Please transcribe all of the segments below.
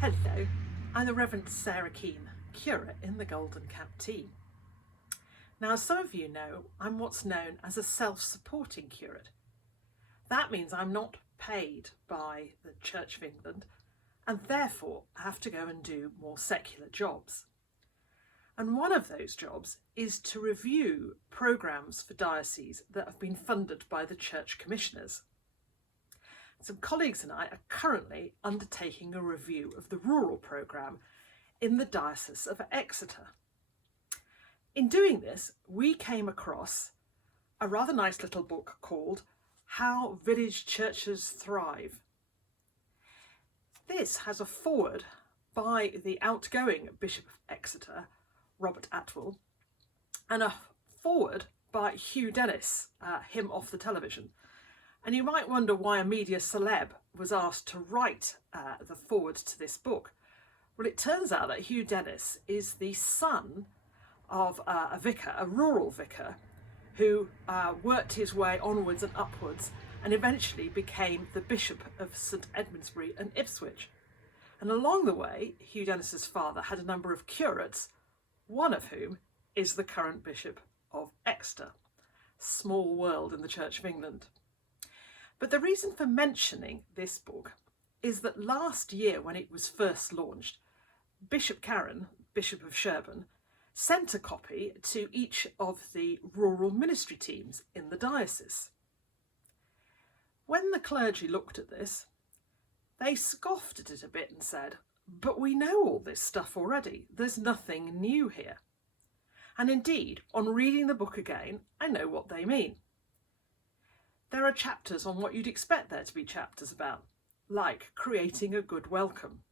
Hello, I'm the Reverend Sarah Keane, curate in the Golden Cap team. Now, as some of you know, I'm what's known as a self-supporting curate. That means I'm not paid by the Church of England and therefore have to go and do more secular jobs. And one of those jobs is to review programmes for dioceses that have been funded by the Church Commissioners. Some colleagues and I are currently undertaking a review of the rural programme in the Diocese of Exeter. In doing this, we came across a rather nice little book called How Village Churches Thrive. This has a foreword by the outgoing Bishop of Exeter, Robert Atwell, and a foreword by Hugh Dennis, him off the television. And you might wonder why a media celeb was asked to write the foreword to this book. Well, it turns out that Hugh Dennis is the son of a vicar, a rural vicar, who worked his way onwards and upwards and eventually became the Bishop of St Edmundsbury and Ipswich. And along the way, Hugh Dennis's father had a number of curates, one of whom is the current Bishop of Exeter. Small world in the Church of England. But the reason for mentioning this book is that last year, when it was first launched, Bishop Karen, Bishop of Sherborne, sent a copy to each of the rural ministry teams in the diocese. When the clergy looked at this, they scoffed at it a bit and said, "But we know all this stuff already. There's nothing new here." And indeed, on reading the book again, I know what they mean. There are chapters on what you'd expect there to be chapters about, like creating a good welcome.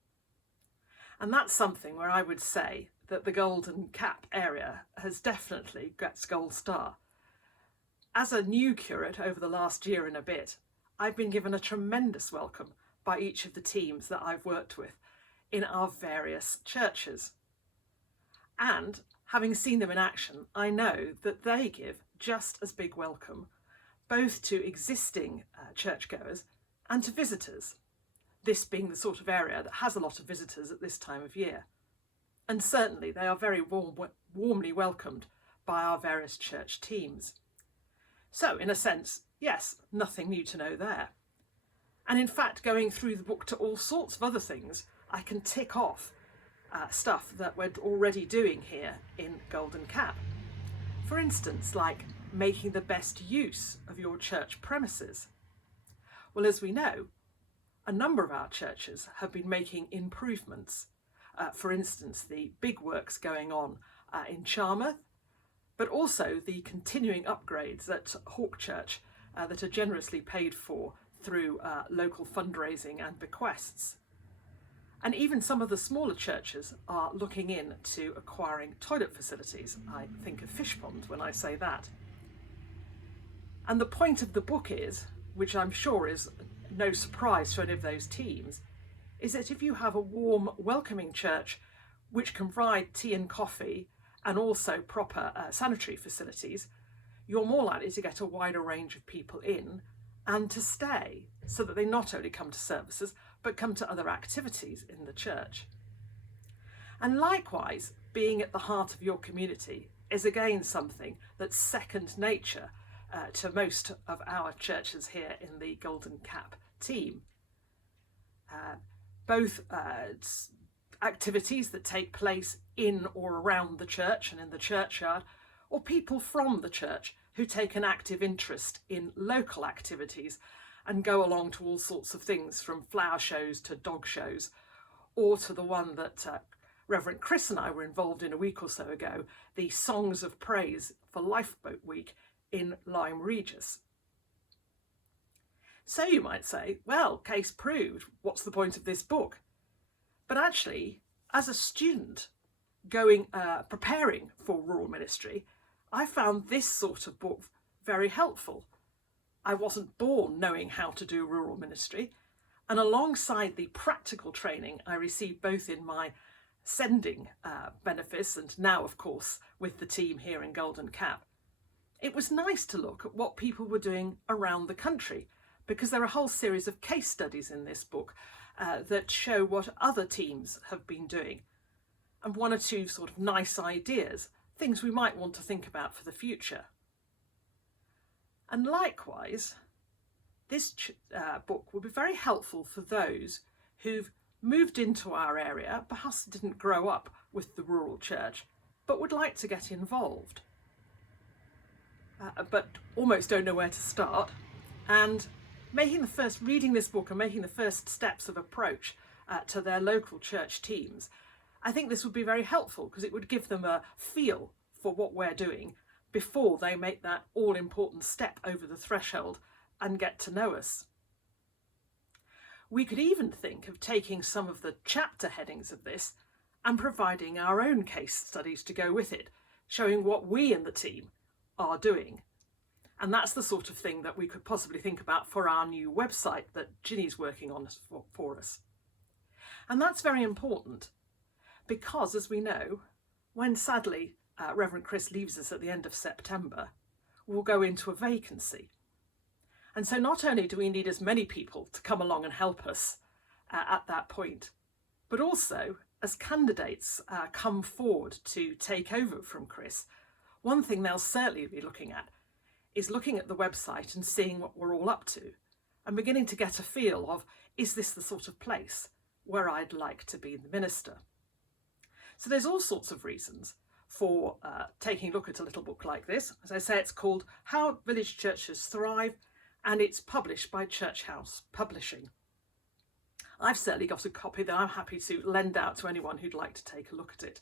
And that's something where I would say that the Golden Cap area has definitely got its gold star. As a new curate over the last year and a bit, I've been given a tremendous welcome by each of the teams that I've worked with in our various churches. And having seen them in action, I know that they give just as big welcome both to existing churchgoers and to visitors, this being the sort of area that has a lot of visitors at this time of year. And certainly they are very warmly welcomed by our various church teams. So in a sense, yes, nothing new to know there. And in fact, going through the book to all sorts of other things, I can tick off stuff that we're already doing here in Golden Cap. For instance, like making the best use of your church premises. Well, as we know, a number of our churches have been making improvements. For instance, the big works going on in Charmouth, but also the continuing upgrades at Hawk Church that are generously paid for through local fundraising and bequests. And even some of the smaller churches are looking into acquiring toilet facilities. I think of Fishpond when I say that. And the point of the book is, which I'm sure is no surprise to any of those teams, is that if you have a warm, welcoming church which can provide tea and coffee and also proper sanitary facilities, you're more likely to get a wider range of people in and to stay, so that they not only come to services but come to other activities in the church. And likewise, being at the heart of your community is again something that's second nature to most of our churches here in the Golden Cap team. Both activities that take place in or around the church and in the churchyard, or people from the church who take an active interest in local activities and go along to all sorts of things, from flower shows to dog shows, or to the one that Reverend Chris and I were involved in a week or so ago, the Songs of Praise for Lifeboat Week in Lyme Regis. So you might say, well, case proved, what's the point of this book? But actually, as a student preparing for rural ministry, I found this sort of book very helpful. I wasn't born knowing how to do rural ministry, and alongside the practical training I received both in my sending benefice and now, of course, with the team here in Golden Cap, it was nice to look at what people were doing around the country, because there are a whole series of case studies in this book that show what other teams have been doing, and one or two sort of nice ideas, things we might want to think about for the future. And likewise, this book will be very helpful for those who've moved into our area, perhaps didn't grow up with the rural church, but would like to get involved, but almost don't know where to start. And reading this book and making the first steps of approach to their local church teams, I think this would be very helpful because it would give them a feel for what we're doing before they make that all-important step over the threshold and get to know us. We could even think of taking some of the chapter headings of this and providing our own case studies to go with it, showing what we in the team are doing. And that's the sort of thing that we could possibly think about for our new website that Ginny's working on for us. And that's very important because, as we know, when sadly Reverend Chris leaves us at the end of September, we'll go into a vacancy. And so not only do we need as many people to come along and help us at that point, but also as candidates come forward to take over from Chris, one thing they'll certainly be looking at is looking at the website and seeing what we're all up to and beginning to get a feel of, is this the sort of place where I'd like to be the minister? So there's all sorts of reasons for taking a look at a little book like this. As I say, it's called How Village Churches Thrive, and it's published by Church House Publishing. I've certainly got a copy that I'm happy to lend out to anyone who'd like to take a look at it.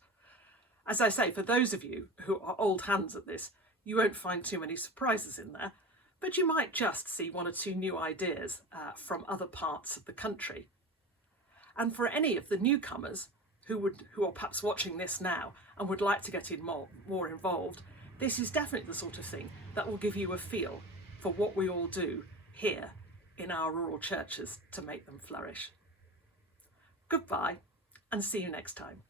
As I say, for those of you who are old hands at this, you won't find too many surprises in there, but you might just see one or two new ideas from other parts of the country. And for any of the newcomers who are perhaps watching this now and would like to get more involved, this is definitely the sort of thing that will give you a feel for what we all do here in our rural churches to make them flourish. Goodbye, and see you next time.